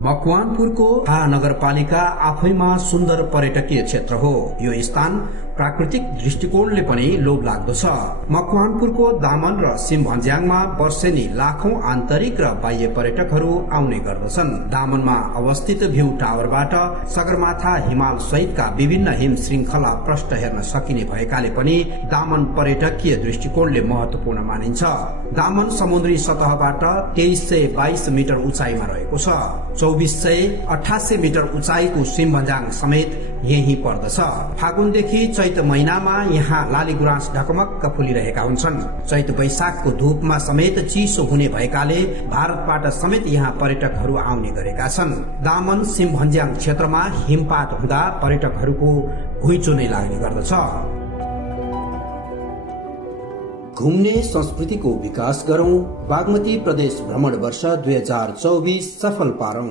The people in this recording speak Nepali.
मकवानपुरको नगरपालिका आफैमा सुन्दर पर्यटकीय क्षेत्र हो। यो स्थान प्राकृतिक दृष्टिकोणले पनि लोभ लाग्दो छ। मकवानपुरको दामन र सिमभन्ज्याङमा वर्षेनी लाखौं आन्तरिक र बाह्य पर्यटकहरू आउने गर्दछन्। दामनमा अवस्थित भ्यू टावरबाट सगरमाथा हिमाल सहितका विभिन्न हिम श्रृंखला प्रष्ट हेर्न सकिने भएकाले पनि दामन पर्यटकीय दृष्टिकोणले महत्वपूर्ण मानिन्छ। दामन समुद्री सतहबाट 2322 मिटर उचाइमा रहेको छ। 2488 मिटर उचाइको सिमभन्ज्याङ समेत यही पर्दछ। फागुनदेखि चैत महिनामा यहाँ लालीगुराँस ढकमक्क फुलिरहेका हुन्छन्। चैत वैशाखको धूपमा समेत चिसो हुने भएकाले भारतबाट समेत यहाँ पर्यटकहरू आउने गरेका छन्। दामन सिमभन्ज्याङ क्षेत्रमा हिमपात हुँदा पर्यटकहरूको घुइँचो नै लाग्ने गर्दछ। घुम्ने संस्कृतिको विकास गरौं। बागमती प्रदेश भ्रमण वर्ष 2024 सफल पारौं।